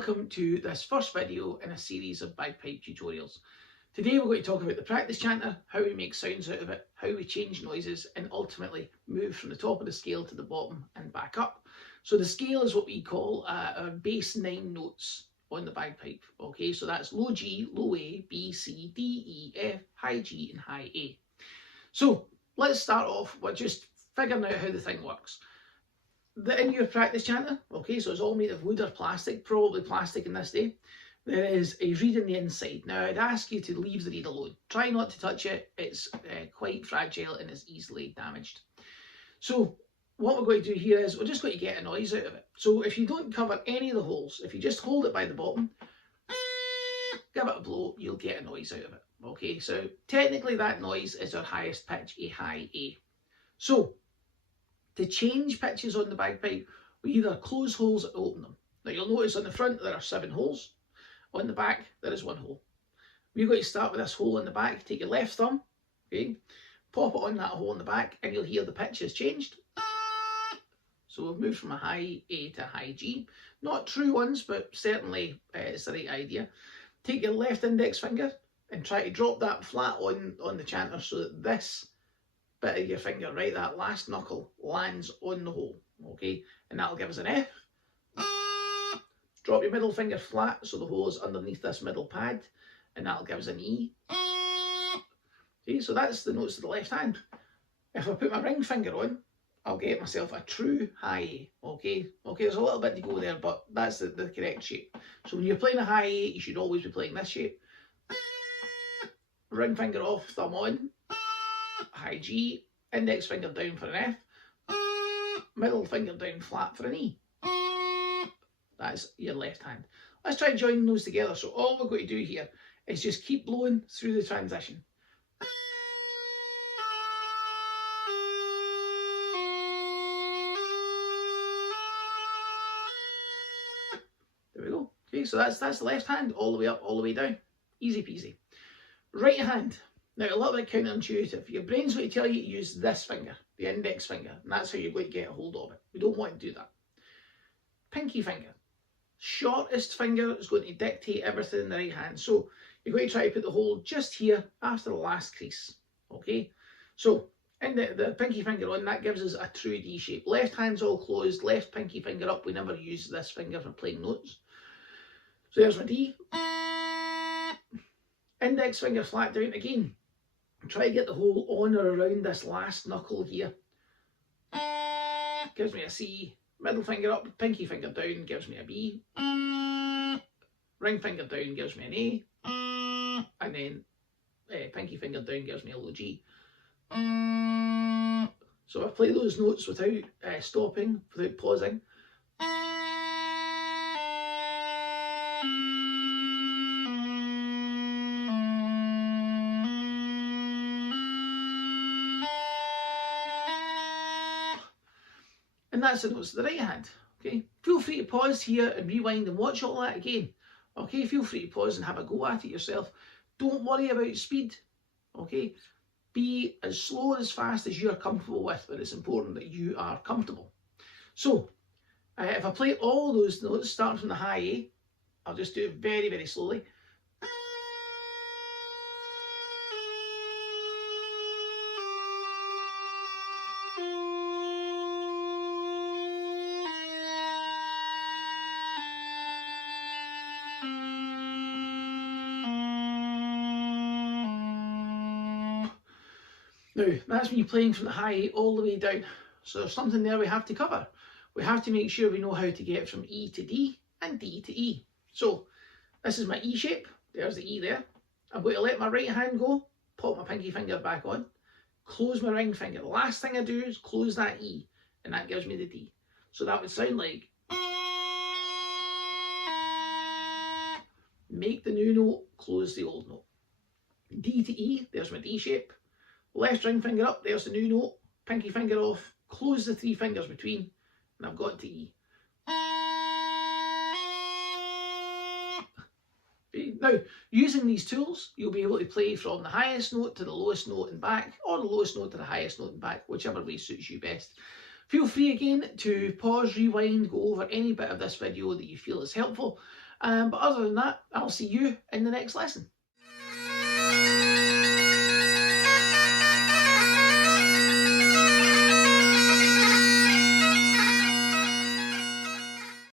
welcome to this first video in a series of bagpipe tutorials. Today we're going to talk about the practice chanter, how we make sounds out of it, how we change noises and ultimately move from the top of the scale to the bottom and back up. So the scale is what we call our base 9 notes on the bagpipe. Okay, so that's low G, low A, B, C, D, E, F, high G and high A. So let's start off with just figuring out how the thing works. The in-ear practice chanter, okay, so it's all made of wood or plastic, probably plastic in this day. There is a reed on the inside. Now I'd ask you to leave the reed alone. Try not to touch it, it's quite fragile and is easily damaged. So what we're going to do here is we're just going to get a noise out of it. So if you don't cover any of the holes, if you just hold it by the bottom, give it a blow, you'll get a noise out of it. Okay, so technically that noise is our highest pitch, a high A. So to change pitches on the bagpipe, we either close holes or open them. Now you'll notice on the front there are 7 holes. On the back there is 1 hole. We're going to start with this hole in the back. Take your left thumb, okay, pop it on that hole in the back and you'll hear the pitch has changed. So we've moved from a high A to a high G. Not true ones, but certainly it's the right idea. Take your left index finger and try to drop that flat on the chanter so that this bit of your finger, right, that last knuckle, lands on the hole, okay? And that'll give us an F. Drop your middle finger flat so the hole is underneath this middle pad, and that'll give us an E. See, so that's the notes of the left hand. If I put my ring finger on, I'll get myself a true high A, okay? Okay, there's a little bit to go there, but that's the correct shape. So when you're playing a high A, you should always be playing this shape. Ring finger off, thumb on. High G, index finger down for an F, middle finger down flat for an E. That's your left hand. Let's try joining those together. So all we're going to do here is just keep blowing through the transition. There we go. Okay, so that's the left hand all the way up, all the way down. Easy peasy. Right hand. Now, a little bit counterintuitive. Your brain's going to tell you to use this finger, the index finger, and that's how you're going to get a hold of it. We don't want to do that. Pinky finger. Shortest finger is going to dictate everything in the right hand. So you're going to try to put the hole just here after the last crease. Okay? So, in the pinky finger on, that gives us a true D shape. Left hand's all closed, left pinky finger up. We never use this finger for playing notes. So there's my D. Index finger flat down again. Try to get the hole on or around this last knuckle here. Gives me a C. Middle finger up, pinky finger down gives me a B. Ring finger down gives me an A. And then pinky finger down gives me a low G. So I play those notes without stopping, without pausing. And that's the notes of the right hand. Okay, feel free to pause here and rewind and watch all that again. Okay, feel free to pause and have a go at it yourself. Don't worry about speed. Okay, be as slow or as fast as you're comfortable with, but it's important that you are comfortable. So, if I play all those notes starting from the high A, I'll just do it very, very slowly. Now, that's me playing from the high A all the way down. So there's something there we have to cover. We have to make sure we know how to get from E to D and D to E. So this is my E shape. There's the E there. I'm going to let my right hand go, pop my pinky finger back on, close my ring finger. The last thing I do is close that E, and that gives me the D. So that would sound like, make the new note, close the old note. D to E, there's my D shape. Left ring finger up, there's the new note. Pinky finger off, close the 3 fingers between, and I've got to E. Now, using these tools, you'll be able to play from the highest note to the lowest note and back, or the lowest note to the highest note and back, whichever way suits you best. Feel free again to pause, rewind, go over any bit of this video that you feel is helpful. But other than that, I'll see you in the next lesson.